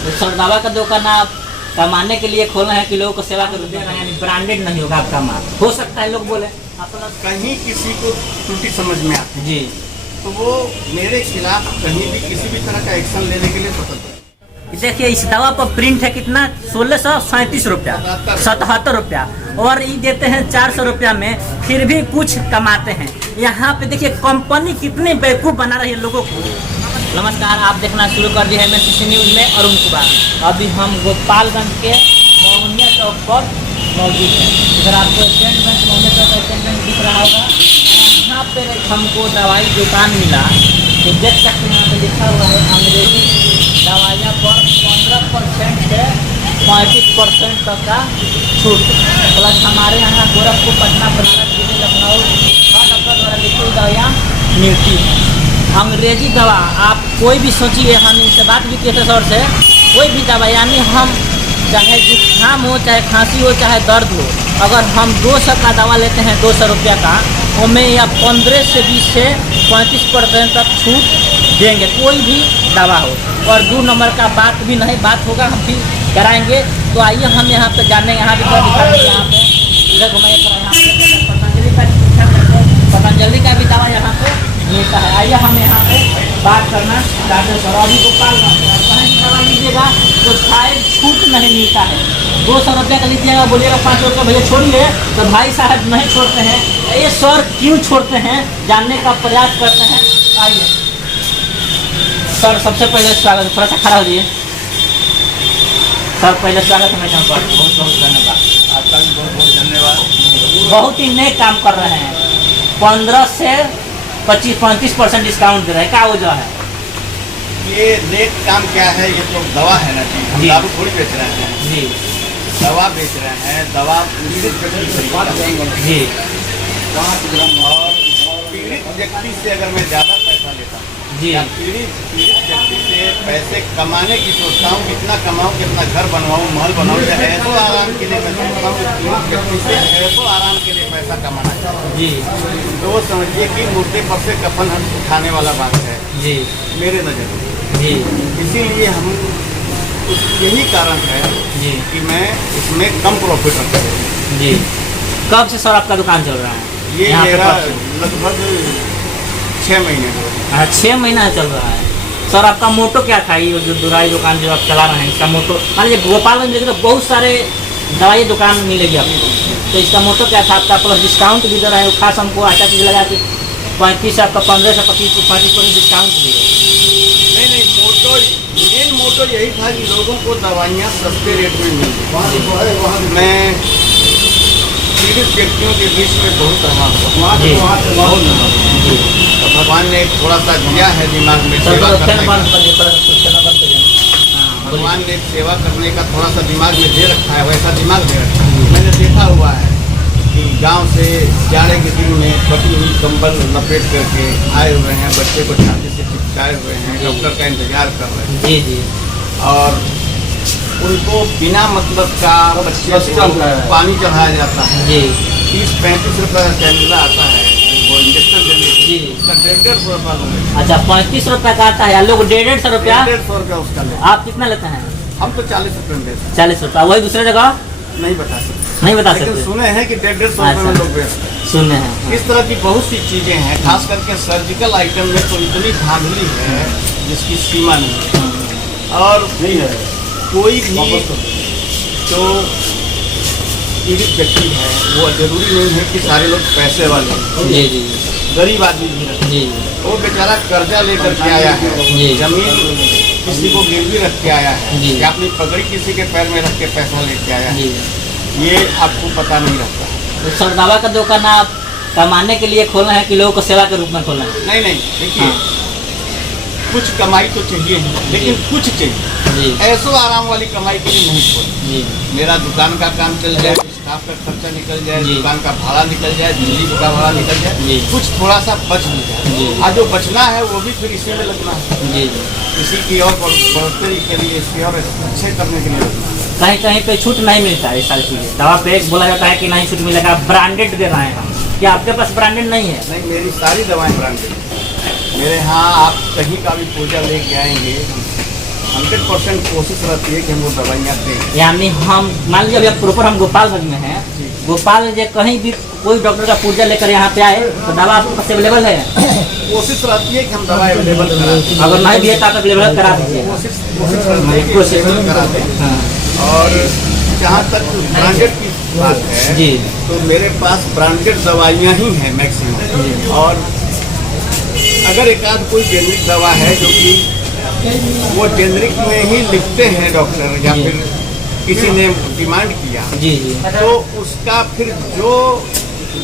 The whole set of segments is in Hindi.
तो सर दवा का दुकान आप कमाने के लिए खोले हैं कि लोगों को सेवा कर दे रहे हैं, यानी ब्रांडेड नहीं होगा आपका माल? हो सकता है लोग बोले अपना कहीं किसी को त्रुटि समझ में आती जी, तो वो मेरे खिलाफ कहीं भी किसी भी तरह का एक्शन लेने के लिए स्वतंत्र है। देखिए इस दवा पर प्रिंट है कितना 1637 रुपया, 77 रुपया, और ये देते हैं 400 रुपया में, फिर भी कुछ कमाते हैं। यहाँ पे देखिए कंपनी कितने बेवकूफ़ बना रही है लोगों को। नमस्कार, आप देखना शुरू कर दिया है MSCC न्यूज़ में अरुण कुमार। अभी हम गोपालगंज के मोहनिया चौक पर मौजूद हैं। इधर आपको स्टेट बैंक मोहनिया चौक का स्टेट बैंक दिख रहा होगा। यहाँ पर एक हमको दवाई दुकान मिला, तो देख सकते हैं यहाँ पे लिखा हुआ है अंग्रेजी दवाइयाँ पर 15% से 35% तक का छूट, प्लस हमारे यहाँ गोरखपुर, पटना, बनारस, दिल्ली, लखनऊ हर डॉक्टर द्वारा लिखी हुई दवाइयाँ मिलती हैं। अंग्रेजी दवा आप कोई भी सोचिए, हम इनसे बात भी किए थे सर से, कोई भी दवा यानी हम चाहे जुकाम हो, चाहे खांसी हो, चाहे दर्द हो, अगर हम 200 का दवा लेते हैं 200 रुपया का, हमें या 15 से 20 से 35% तक छूट देंगे, कोई भी दवा हो। और 2 नंबर का बात भी नहीं, बात होगा हम भी कराएंगे। तो आइए हम यहाँ पे जाने, यहाँ भी थोड़ा दिखाएंगे, यहाँ पे इधर घुमाइए थोड़ा, यहाँ पे पतंजलि का शिक्षा करते हैं, पतंजलि का भी दवा यहाँ पे मिलता है। आइए हम यहाँ पे बात करना चाहते हैं। अभी गोपालगंज कहीं भी दवा लीजिएगा तो शायद छूट नहीं मिलता है। 200 रुपया का लीजिएगा, बोलिएगा 5 रुपया भैया छोड़िए, तो भाई साहब नहीं छोड़ते हैं। ये सर क्यों छोड़ते हैं, जानने का प्रयास करते हैं। आइए सर, सबसे पहले स्वागत, थोड़ा सा खड़ा हो जाइए सर। पहले स्वागत है मैडम, बहुत बहुत धन्यवाद आपका भी बहुत बहुत धन्यवाद। बहुत ही नए काम कर रहे हैं, 15 से 35% डिस्काउंट दे रहे हैं, क्या वजह है? ये नेक काम क्या है? ये तो दवा है ना जी, हम जी। दारू थोड़ी बेच रहे हैं, जी दवा बेच रहे हैं। दवा पीड़ित व्यक्ति जी और पीड़ित व्यक्ति से अगर मैं ज़्यादा पैसा लेता हूँ जी या पीड़ित व्यक्ति से पैसे कमाने की सोचता हूँ, कितना कमाऊँ, कितना घर बनवाऊँ, महल बनाऊँ, या ऐसो आराम के लिए मैं सोचता हूँ कि पीड़ित व्यक्ति से ऐसो आराम के लिए पैसा कमाना चाहिए जी तो वो समझिए कि मुर्दे पर से कफन उठाने वाला बात है जी मेरे नज़र में। जी इसीलिए हम यही कारण है जी कि मैं इसमें कम प्रॉफिट रखता हूँ। जी। कब से सर आपका दुकान चल रहा है? ये यहाँ पे मेरा कब से? लगभग 6 महीने हो गए। 6 महीना चल रहा है। सर आपका मोटो क्या था, ये जो दवाई दुकान जो आप चला रहे हैं, इसका मोटो? मान लीजिए गोपालगंज में तो बहुत सारे दवाई दुकान मिलेगी आपको, तो इसका मोटो क्या था आपका? प्लस डिस्काउंट भी दे रहे हैं, खास हमको अच्छा चीज़ लगा कि 35 से आपका 15 से 35% डिस्काउंट भी है। नहीं, मेन मोटो यही था कि लोगों को दवाइयाँ सस्ते रेट में मिल जाए। मैं पीड़ित व्यक्तियों के बीच में बहुत रहा हूँ, बहुत जी। तो भगवान ने थोड़ा सा दिया है दिमाग में सर सेवा तो करने फैन का। बंद करिए, थोड़ा सा चैनल बंद करिए। हाँ, बोलिए। भगवान ने सेवा करने का थोड़ा सा दिमाग में दे रखा है, वैसा दिमाग दे रखा है। मैंने देखा हुआ है कि गांव से जाड़े के दिन में फटी हुई कंबल लपेट करके आए हुए हैं, बच्चे को छाती से चिपकाए हुए हैं, डॉक्टर का इंतजार कर रहे हैं, जी जी और उनको बिना मतलब का बच्चे को पानी चढ़ाया जाता है। जी 30-35 रुपये का कैनुला आता है, वो इंजेक्शन देने के जी। लिए उसका 150 रुपया लूँगा। अच्छा, 35 रुपया का आता है, लोग 150 रुपया। 150 रुपया उसका ले। आप कितना लेते हैं? हम तो 40 रुपये में देते हैं। 40 रुपया। वही दूसरे जगह नहीं बता सकते, नहीं बता लेकिन सकते? सुने हैं कि 150 रुपये में लोग बेचते हैं। सुनने हैं। इस तरह की बहुत सी चीज़ें हैं, खास करके सर्जिकल आइटम में तो इतनी धांधली है जिसकी सीमा नहीं है। और कोई भी जो पीड़ित व्यक्ति है वो जरूरी नहीं है कि सारे लोग पैसे वाले हैं, जी जी गरीब आदमी भी है। जी वो बेचारा कर्जा लेकर के आया है, जी। जमीन किसी को गिरवी रख के आया है, जी। या अपनी पगड़ी किसी के पैर में रख के पैसा लेके आया है, जी। ये आपको पता नहीं रहता है। तो सर दवा का दुकान आप कमाने के लिए खोले हैं कि लोगों को सेवा के रूप में खोले हैं? नहीं, देखिए कुछ कमाई तो चाहिए ही, लेकिन कुछ चाहिए। जी ऐसो आराम वाली कमाई के लिए नहीं खोल। जी मेरा दुकान का काम चल जाए, स्टाफ का खर्चा निकल जाए, जी। दुकान का भाड़ा निकल जाए, बिजली का भाड़ा निकल जाए, जी। कुछ थोड़ा सा बच भी जी। जाए। आज जो बचना है वो भी फिर इसी में लगना है, जी इसी की और बढ़ोतरी के लिए, इसकी और अच्छे करने के लिए लगना है। कहीं कहीं पे छूट नहीं मिलता है, ये सारी चीज़ें दवा पे एक बोला जाता है कि नहीं छूट मिलेगा, ब्रांडेड दे रहे हैं हम। क्या आपके पास ब्रांडेड नहीं है? नहीं, मेरी सारी दवाएं ब्रांडेड हैं। मेरे यहाँ आप कहीं का भी पूजा लेके आएंगे 100% कोशिश रहती है कि हम वो दवाइयाँ दें। यानी हम मान लीजिए अभी प्रॉपर हम गोपालगंज में हैं, गोपाल जो कहीं भी कोई डॉक्टर का पूर्जा लेकर यहाँ पे आए तो दवा आपके पास अवेलेबल है? कोशिश रहती है कि हम दवा अवेलेबल करा दें। अगर नहीं भी है तो आप अवेलेबल करा दीजिए। कोशिश रहती है कि अवेलेबल करा दें। हाँ और जहाँ तक ब्रांडेड की बात है जी, तो मेरे पास ब्रांडेड दवाइयाँ ही हैं मैक्सिमम। और अगर एक आध कोई जेनरिक दवा है जो कि वो जेनरिक में ही लिखते हैं डॉक्टर या जी। फिर किसी ने डिमांड किया जी जी तो उसका फिर जो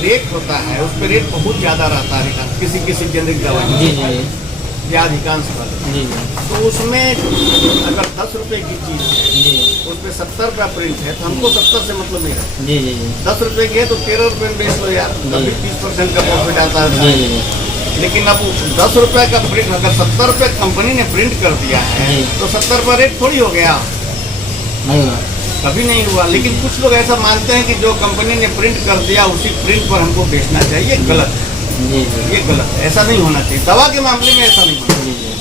रेट होता है उस पर रेट बहुत ज़्यादा रहता है किसी किसी जेनरिक दवा में जी जी या अधिकांश पर। जी तो उसमें अगर 10 रुपए की चीज़ है जी उस पर 70 रुपया प्रिंट है तो हमको 70 से मतलब नहीं है। जी जी 10 रुपए की है तो 13 रुपये में बेच लो यार, तभी 30% का प्रॉफिट आता है। जी लेकिन अब 10 रुपए का प्रिंट अगर 70 रुपये कंपनी ने प्रिंट कर दिया है जी। तो 70 रुपये रेट थोड़ी हो गया, नहीं हुआ। कभी नहीं हुआ। लेकिन कुछ लोग ऐसा मानते हैं कि जो कंपनी ने प्रिंट कर दिया उसी प्रिंट पर हमको बेचना चाहिए, गलत है। जी जी ये गलत है, ऐसा नहीं होना चाहिए। दवा के मामले में ऐसा नहीं होना जी जी।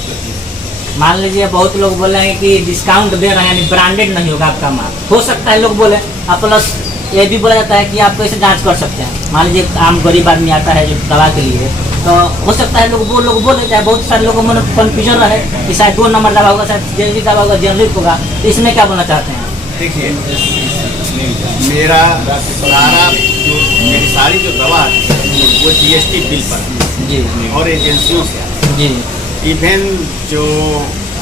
मान लीजिए बहुत लोग बोले हैं कि डिस्काउंट दे रहे हैं यानी ब्रांडेड नहीं होगा आपका माल, हो सकता है लोग बोले। और प्लस ये भी बोला जाता है कि आप कैसे जांच कर सकते हैं। मान लीजिए आम गरीब आदमी आता है जो दवा के लिए तो हो सकता है लोग बोले चाहे बहुत सारे लोगों में कन्फ्यूजन रहे कि शायद 2 नंबर दवा होगा, शायद जेनरिक दवा होगा, जेनरिक होगा। तो इसमें क्या बोलना चाहते हैं? देखिए मेरा सारा जो मेरी सारी जो दवा है वो GST बिल पर जी और एजेंसियों से आती जी है। इवन जो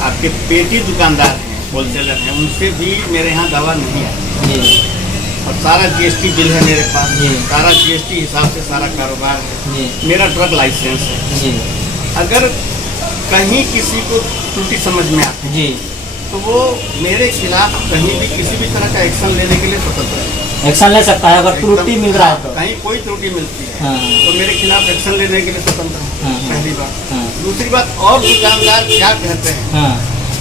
आपके पेटी दुकानदार हैं, होलसेलर हैं, उनसे भी मेरे यहाँ दवा नहीं आती। जी और सारा GST बिल है मेरे पास, जी। सारा GST हिसाब से सारा कारोबार है। जी मेरा ड्रग लाइसेंस है। जी अगर कहीं किसी को त्रुटि समझ में आती जी तो वो मेरे खिलाफ कहीं भी किसी भी तरह का एक्शन लेने के लिए स्वतंत्र है। एक्शन ले सकता है अगर त्रुटि मिल रहा है तो। कहीं कोई त्रुटि मिलती है हाँ तो मेरे खिलाफ एक्शन लेने के लिए स्वतंत्र है। हाँ। पहली बात। हाँ दूसरी बात, और दुकानदार क्या कहते हैं हाँ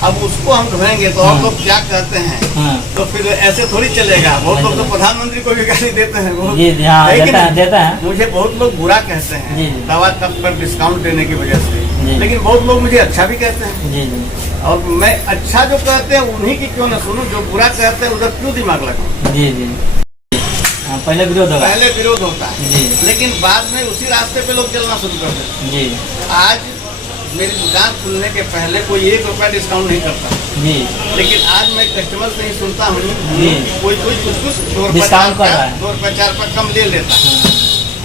अब उसको हम ढूंढेंगे तो और हाँ। लोग क्या कहते हैं हाँ तो फिर ऐसे थोड़ी चलेगा। बहुत लोग तो प्रधानमंत्री को भी गाली देते हैं बहुत। जी जी हाँ है कि देता है नहीं? देता है। मुझे बहुत लोग बुरा कहते हैं जी, जी। दवा तब पर डिस्काउंट देने की वजह से, जी। लेकिन बहुत लोग मुझे अच्छा भी कहते हैं। जी जी और मैं अच्छा जो कहते हैं उन्हीं की क्यों ना सुनूं, जो बुरा कहते हैं उधर क्यों दिमाग लगाऊं। जी जी हाँ, पहले विरोध होगा। पहले विरोध होता है जी लेकिन बाद में उसी रास्ते पे लोग चलना शुरू कर देते जी हैं। आज मेरी दुकान खुलने के पहले कोई 1 रुपया डिस्काउंट नहीं करता, जी लेकिन आज मैं कस्टमर से ही सुनता हूँ जी। कोई कोई कुछ 2 रुपया डिस्काउंट कर रहा है। 2 रुपया 4 रुपया कम ले लेता है। हाँ।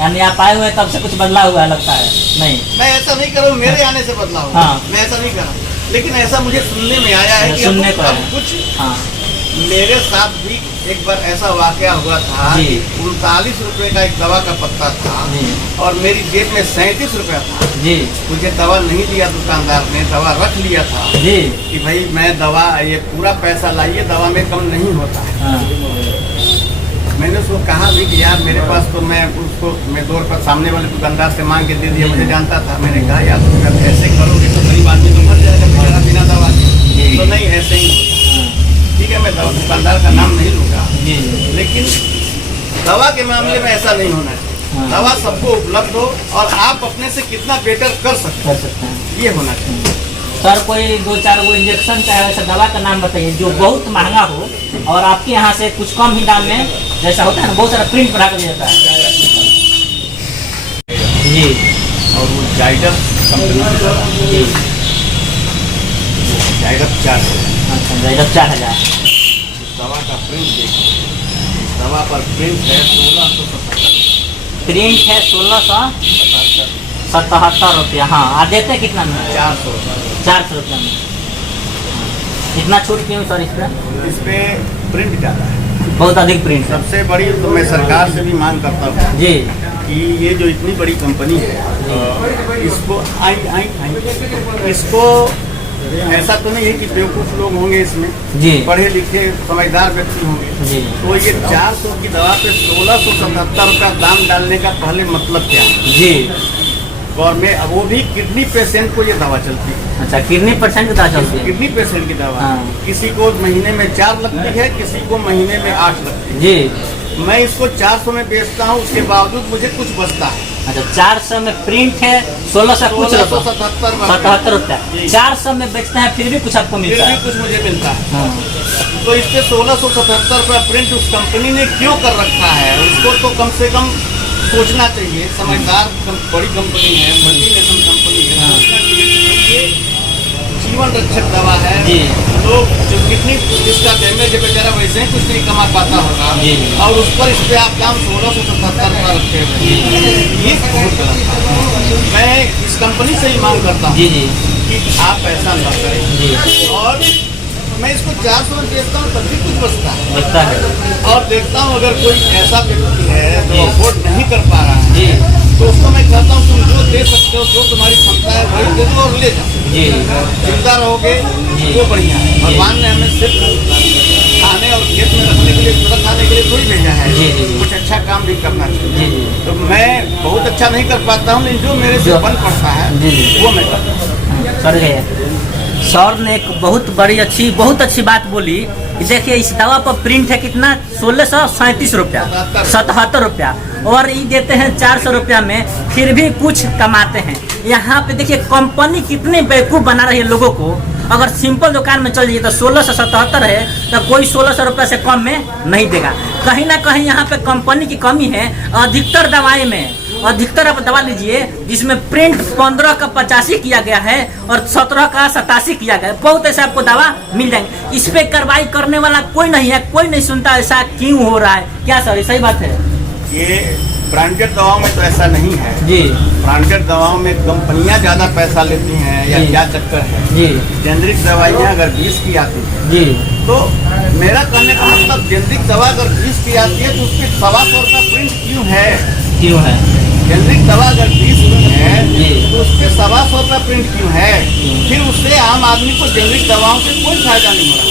यानी आप आए हुए तब से कुछ बदलाव हुआ है लगता है? नहीं मैं ऐसा नहीं करूँ, मेरे आने से बदलाव हुआ। हाँ। मैं ऐसा नहीं करा, लेकिन ऐसा मुझे सुनने में आया है कि सुनने अब को है। कुछ हाँ मेरे साथ भी एक बार ऐसा वाकया हुआ था जी। कि 39 रुपए का एक दवा का पत्ता था जी और मेरी जेब में 37 रुपया था। जी मुझे दवा नहीं दिया दुकानदार ने, दवा रख लिया था जी कि भाई मैं दवा ये पूरा पैसा लाइए, दवा में कम नहीं होता है। हाँ मैंने उसको कहा भी कि यार मेरे पास तो मैं 2 रुपये सामने वाले दुकानदार से मांग के दे दिया, मुझे जानता था। मैंने कहा यार तुम अगर ऐसे करोगे तो गरीब आदमी तो मर जाएगा बेचारा बिना दवा के। तो नहीं, ऐसे ही होता। हाँ ठीक है, मैं दुकानदार का नाम नहीं लूँगा, जी लेकिन दवा के मामले में ऐसा नहीं होना चाहिए। हाँ। दवा सबको उपलब्ध हो और आप अपने से कितना बेटर कर सकते कर सकते हैं। हैं, ये होना चाहिए। सर कोई 2-4 वो इंजेक्शन चाहे वैसा दवा का नाम बताइए जो बहुत महंगा हो और आपके यहाँ से कुछ कम ही दाम में, जैसा होता है ना बहुत सारा प्रिंट बढ़ा कर देता है। जी और वो जाइडस कंपनी की दवा, जी जाइडस 4 अच्छा जब 4000 दवा का प्रिंट देखिए, दवा पर प्रिंट है 1677 प्रिंट है 1677 रुपया। हाँ और देते कितना में? 400। 400 रुपया में। इतना छूट क्यों सर इस पर? इस पे प्रिंट ज़्यादा है, बहुत अधिक प्रिंट है। सबसे बड़ी तो मैं सरकार से भी मांग करता हूँ जी कि ये जो इतनी बड़ी कंपनी है इसको इसको ऐसा तो नहीं है कि बेवकूफ़ लोग होंगे इसमें, जी पढ़े लिखे समझदार व्यक्ति होंगे। जी तो ये 400 की दवा पे 1677 रुपया दाम डालने का पहले मतलब क्या है? जी और मैं वो भी किडनी पेशेंट को ये दवा चलती है। अच्छा कितनी % का चलती है? किडनी पेशेंट की दवा हाँ। किसी को महीने में 4 लगती है, किसी को महीने में 8 लगती है। जी मैं इसको 400 में बेचता हूँ, उसके बावजूद मुझे कुछ बचता है। अच्छा 400 में प्रिंट है, 1600 कुछ 77 रुपया, 400 में बेचते हैं फिर भी कुछ आपको मिलता है? कुछ मुझे मिलता है। हाँ। तो इसके 1677 रुपया प्रिंट उस कंपनी ने क्यों कर रखा है, उसको तो कम से कम सोचना चाहिए। समझदार बड़ी कंपनी है, मल्टीनेशनल कंपनी है, सोचना चाहिए कि ये जीवन रक्षक दवा है। लोग जो कितनी जिसका डैमेज है बेचारा वैसे ही कुछ नहीं कमा पाता होगा, और उस पर इस पे आप दाम 1677 रुपया रखे हुए, ये बहुत गलत है। मैं इस कंपनी से ही मांग करता हूँ कि आप ऐसा न करें। और मैं इसको 400 में बेचता हूँ तब भी कुछ बचता है। और देखता हूँ अगर कोई ऐसा व्यक्ति है जो अफोर्ड नहीं कर पा रहा है, तो उसको मैं कहता हूँ तुम जो दे सकते हो, जो तुम्हारी क्षमता है वही दे दो और ले जाओ। जिंदा रहोगे वो बढ़िया है। भगवान ने हमें सिर्फ खाने और खेत में रखने के लिए, खाने के लिए थोड़ी भेजा है, कुछ अच्छा काम भी करना चाहिए। तो मैं बहुत अच्छा नहीं कर पाता हूँ, लेकिन जो मेरे से बन पड़ता है वो मैं करता हूँ। सर ने एक बहुत अच्छी बात बोली। देखिए इस दवा पर प्रिंट है कितना, 1637 रुपया, 77 रुपया, और ये देते हैं 400 रुपया में, फिर भी कुछ कमाते हैं। यहाँ पे देखिए कंपनी कितने बेवकूफ़ बना रही है लोगों को। अगर सिंपल दुकान में चल जाइए तो 1677 है, तो कोई 1600 रुपये से कम में नहीं देगा। कहीं ना कहीं यहाँ पे कंपनी की कमी है। अधिकतर दवाई में, अधिकतर आप दवा लीजिए जिसमें प्रिंट 15 का 85 किया गया है और 17 का 87 किया गया है, बहुत ऐसे आपको दवा मिल जाएंगे। इस पे कार्रवाई करने वाला कोई नहीं है, कोई नहीं सुनता ऐसा क्यों हो रहा है। क्या सर सही बात है? ये ब्रांडेड दवाओं में तो ऐसा नहीं है जी। ब्रांडेड दवाओं में कंपनियां ज्यादा पैसा लेती हैं या क्या चक्कर है जी। जेनरिक दवाइयां अगर 20 की आती है जी, तो मेरा कहने का मतलब जेनरिक दवा अगर 20 की आती है तो उस पर 125 रुपया प्रिंट क्यों है? जेनरिक दवा अगर 20 की है तो उस पर 125 रुपया प्रिंट क्यों है? फिर उससे आम आदमी को जेनरिक दवाओं से कोई फायदा नहीं हो रहा।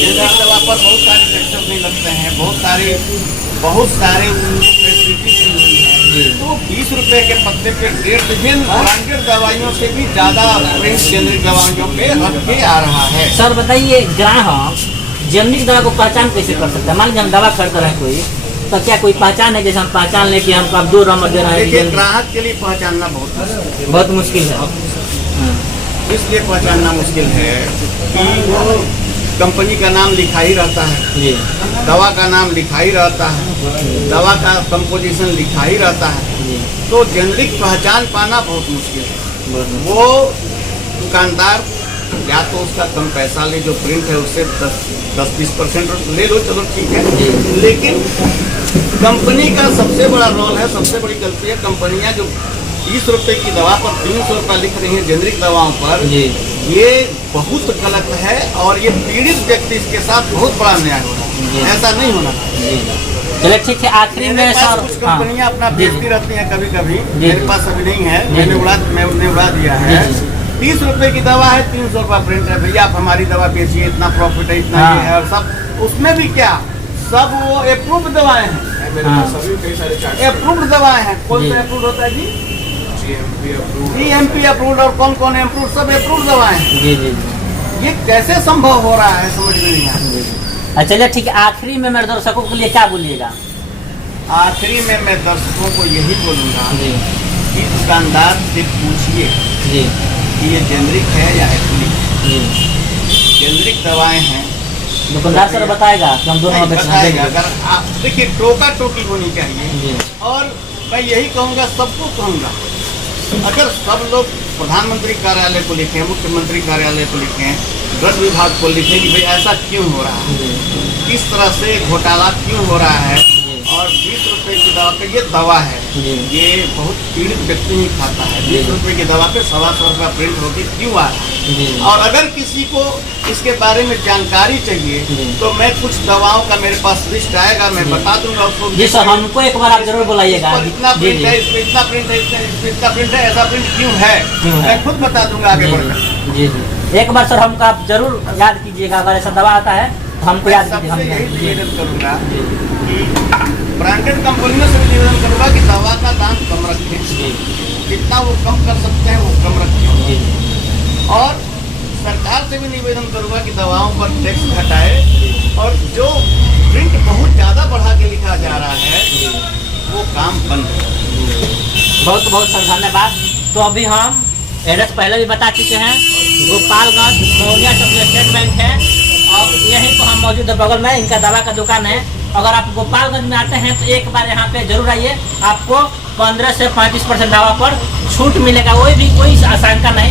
जेनरिक दवा पर बहुत सारे टैक्सेस नहीं लगते हैं, बहुत सारे फैसिलिटीज हुई है। तो 20 रुपए के पत्ते पे 1.5 डजन ब्रांडेड दवाइयों से भी ज्यादा प्रिंट जेनरिक दवाइयों पे हट के आ रहा है। सर बताइए ग्राहक जेनरिक दवा को पहचान कैसे कर सकता है? मान लीजिए हम दवा खरीद रहे हैं कोई, तो क्या कोई पहचान है जैसे हम पहचान ले कि हमको आप 2 नंबर दे रहे हैं? देखिए ग्राहक के लिए पहचानना बहुत मुश्किल है। इसलिए पहचानना मुश्किल है कि वो कंपनी का नाम लिखा ही रहता है, दवा का नाम लिखा ही रहता है, दवा का कंपोजिशन लिखा ही रहता है, तो जेनरिक पहचान पाना बहुत मुश्किल है। वो दुकानदार या तो उसका कम पैसा ले, जो प्रिंट है उससे 10-20% ले लो, चलो ठीक है, लेकिन कंपनी का सबसे बड़ा रोल है, सबसे बड़ी गलती है कंपनियां जो 20 रुपए की दवा पर 300 रुपया लिख रही है जेनरिक दवाओं पर, ये बहुत गलत है। और ये पीड़ित व्यक्ति के साथ बहुत बड़ा अन्याय हो रहा है, ऐसा नहीं होना चाहिए। चलिए ठीक है, आखिरी में सर कुछ कंपनियां अपना बेचती रहती हैं कभी कभी, मेरे पास अभी नहीं है, मैंने उड़ा दिया है। 30 रुपए की दवा है, 300 रुपया प्रिंट है, भैया आप हमारी दवा बेचिए, इतना प्रॉफिट है, इतना ये है, और सब उसमें भी क्या, सब वो अप्रूव्ड दवाएं हैं, अप्रूव्ड दवाएं हैं। कौन सा अप्रूव्ड होता है जी? GMP अप्रूव्ड, और कौन कौन अप्रूव्ड? सब अप्रूव्ड दवाएं हैं। ये कैसे संभव हो रहा है, समझ में नहीं आता। चलिए ठीक है, आखिरी में मेरे दर्शकों के लिए क्या बोलिएगा? आखिरी में मैं दर्शकों को यही बोलूँगा कि दुकानदार से पूछिए कि ये जेनरिक है या एक्चुअली जेनरिक दवाएं हैं। दुकानदार सर बताएगा कि हम दोनों बताएगा। अगर आप देखिए टोका टोकी होनी चाहिए, और मैं यही कहूँगा, सबको कहूँगा, अगर सब लोग प्रधानमंत्री कार्यालय को लिखें, मुख्यमंत्री कार्यालय को लिखें, गृह विभाग को लिखें कि भाई ऐसा क्यों हो रहा है, किस तरह से घोटाला क्यों हो रहा है, और 20 रुपए की दवा का ये दवा है, ये बहुत पीड़ित व्यक्ति ही खाता है, 20 रुपए की दवा पे 125 रुपया प्रिंट होके क्यों आ रहा है। और अगर किसी को इसके बारे में जानकारी चाहिए तो मैं कुछ दवाओं का मेरे पास लिस्ट आएगा, मैं बता दूंगा उसको। जी सर, हमको एक बार आप जरूर बुलाइएगा। इतना प्रिंट है, इस पे इतना प्रिंट है, इतना प्रिंट है, ऐसा प्रिंट क्यों है, मैं खुद बता दूंगा आगे बढ़कर। जी जी, एक बार सर हमको आप जरूर याद कीजिएगा, अगर ऐसा दवा आता है तो हमको याद कीजिएगा। यही निवेदन करूंगा कि ब्रांडेड कंपनियों से निवेदन करूंगा कि दवा का दाम कम रखें, जितना वो कम कर सकते हैं वो कम रखें, और सरकार से भी निवेदन करूंगा कि दवाओं पर टैक्स घटाए, और जो प्रिंट बहुत ज़्यादा बढ़ा के लिखा जा रहा है वो काम बंद करे। बहुत बहुत सर धन्यवाद। तो अभी हम एड्रेस पहले भी बता चुके हैं, गोपालगंज मोहनिया चौक स्टेट बैंक है और यहीं पर हम मौजूद है, बगल में इनका दवा का दुकान है। अगर आप गोपालगंज में आते हैं तो एक बार यहाँ पे जरूर आइए, आपको 15 से 35% दवा पर छूट मिलेगा, कोई आशंका नहीं।